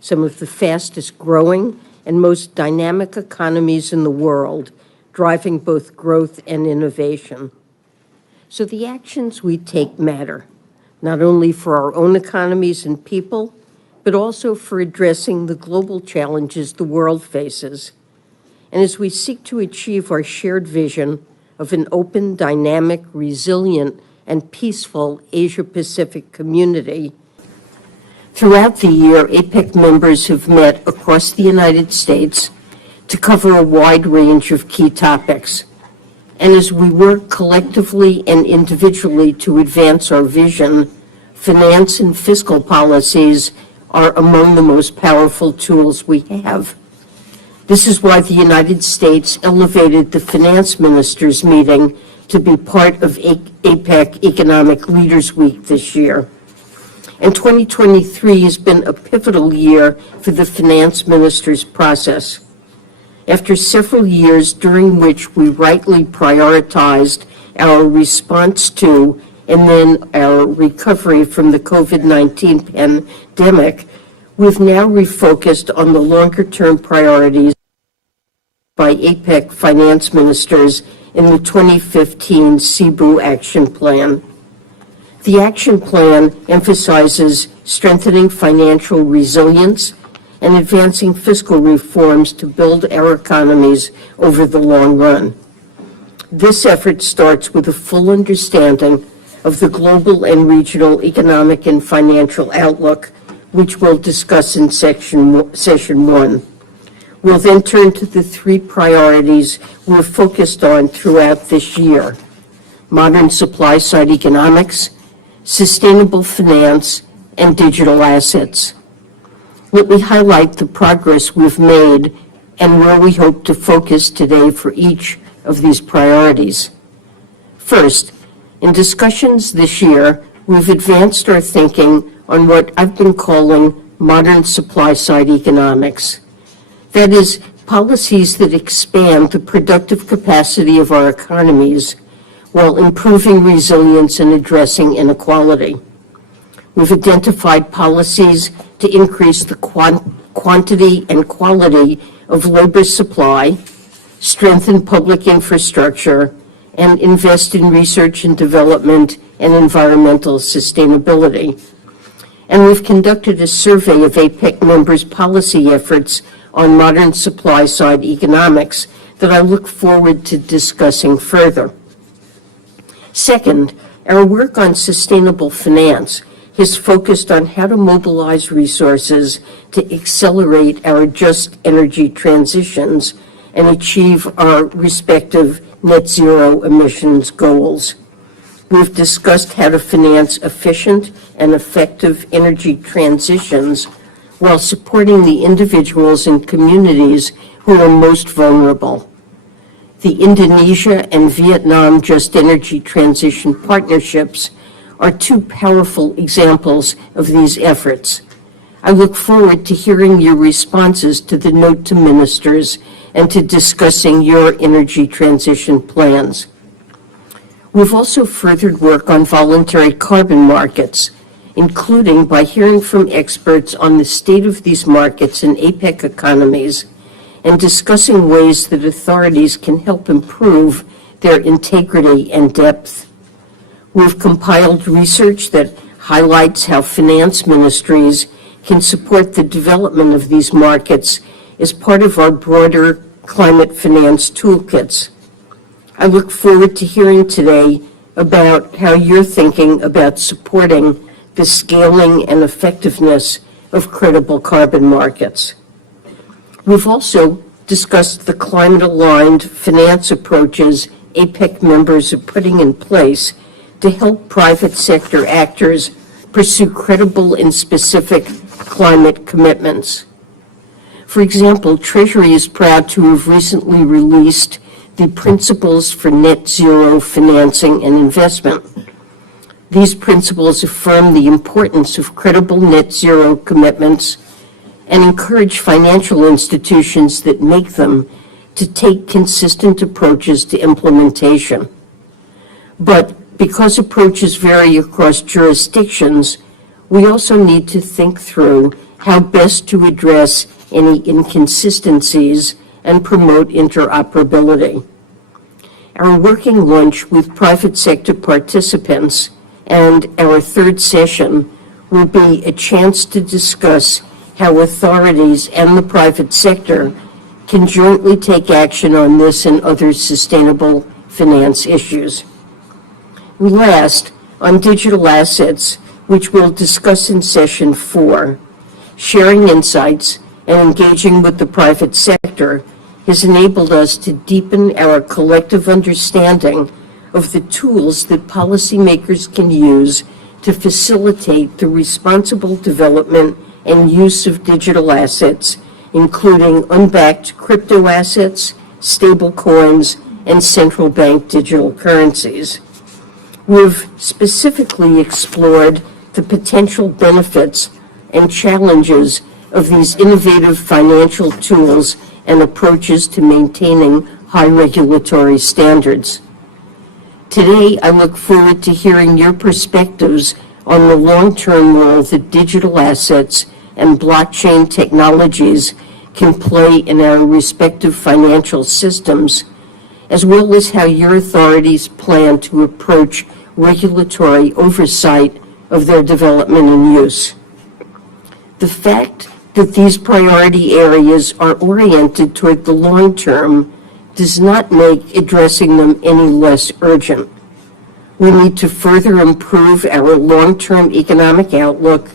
some of the fastest growing and most dynamic economies in the world, driving both growth and innovation. So the actions we take matter, not only for our own economies and people, but also for addressing the global challenges the world faces. And as we seek to achieve our shared vision of an open, dynamic, resilient, and peaceful Asia-Pacific community, throughout the year, APEC members have met across the United States to cover a wide range of key topics. And as we work collectively and individually to advance our vision, finance and fiscal policies are among the most powerful tools we have. This is why the United States elevated the finance ministers meeting to be part of APEC Economic Leaders Week this year. And 2023 has been a pivotal year for the finance ministers process. After several years during which we rightly prioritized our response to and then our recovery from the COVID-19 pandemic, we've now refocused on the longer-term priorities by APEC finance ministers in the 2015 Cebu Action Plan. The action plan emphasizes strengthening financial resilience and advancing fiscal reforms to build our economies over the long run. This effort starts with a full understanding of the global and regional economic and financial outlook, which we'll discuss in session one. We'll then turn to the three priorities we're focused on throughout this year: modern supply-side economics, sustainable finance, and digital assets. Let me highlight the progress we've made and where we hope to focus today for each of these priorities. First, in discussions this year, we've advanced our thinking on what I've been calling modern supply-side economics. That is, policies that expand the productive capacity of our economies while improving resilience and addressing inequality. We've identified policies to increase the quantity and quality of labor supply, strengthen public infrastructure, and invest in research and development and environmental sustainability. And we've conducted a survey of APEC members' policy efforts on modern supply-side economics that I look forward to discussing further. Second, our work on sustainable finance has focused on how to mobilize resources to accelerate our just energy transitions and achieve our respective net zero emissions goals. We've discussed how to finance efficient and effective energy transitions while supporting the individuals and communities who are most vulnerable. The Indonesia and Vietnam Just Energy Transition Partnerships are two powerful examples of these efforts. I look forward to hearing your responses to the note to ministers and to discussing your energy transition plans. We've also furthered work on voluntary carbon markets, including by hearing from experts on the state of these markets in APEC economies and discussing ways that authorities can help improve their integrity and depth. We've compiled research that highlights how finance ministries can support the development of these markets as part of our broader climate finance toolkits. I look forward to hearing today about how you're thinking about supporting the scaling and effectiveness of credible carbon markets. We've also discussed the climate-aligned finance approaches APEC members are putting in place to help private sector actors pursue credible and specific climate commitments. For example, Treasury is proud to have recently released the Principles for Net Zero Financing and Investment. These principles affirm the importance of credible net zero commitments and encourage financial institutions that make them to take consistent approaches to implementation. But because approaches vary across jurisdictions, we also need to think through how best to address any inconsistencies and promote interoperability. Our working lunch with private sector participants and our third session will be a chance to discuss how authorities and the private sector can jointly take action on this and other sustainable finance issues. Last, on digital assets, which we'll discuss in session 4, sharing insights and engaging with the private sector has enabled us to deepen our collective understanding of the tools that policymakers can use to facilitate the responsible development and use of digital assets, including unbacked crypto assets, stable coins, and central bank digital currencies. We've specifically explored the potential benefits and challenges of these innovative financial tools and approaches to maintaining high regulatory standards. Today, I look forward to hearing your perspectives on the long-term role that digital assets and blockchain technologies can play in our respective financial systems, as well as how your authorities plan to approach regulatory oversight of their development and use. The fact that these priority areas are oriented toward the long term does not make addressing them any less urgent. We need to further improve our long-term economic outlook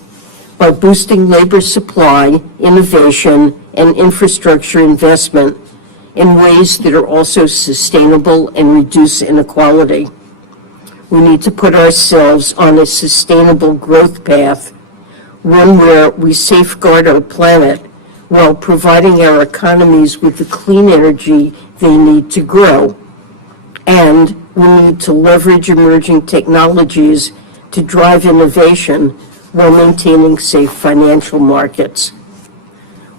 by boosting labor supply, innovation, and infrastructure investment in ways that are also sustainable and reduce inequality. We need to put ourselves on a sustainable growth path, one where we safeguard our planet while providing our economies with the clean energy they need to grow. And we need to leverage emerging technologies to drive innovation while maintaining safe financial markets.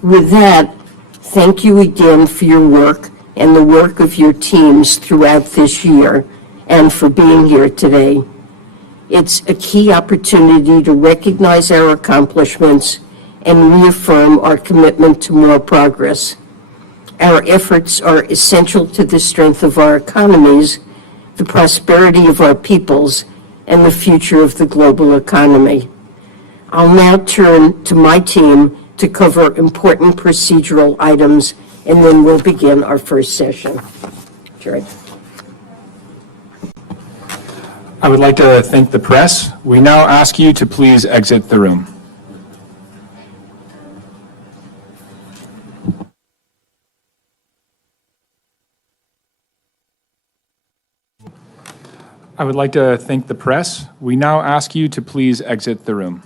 With that, thank you again for your work and the work of your teams throughout this year and for being here today. It's a key opportunity to recognize our accomplishments and reaffirm our commitment to more progress. Our efforts are essential to the strength of our economies, the prosperity of our peoples, and the future of the global economy. I'll now turn to my team to cover important procedural items, and then we'll begin our first session. Jared. I would like to thank the press. We now ask you to please exit the room. I would like to thank the press. We now ask you to please exit the room.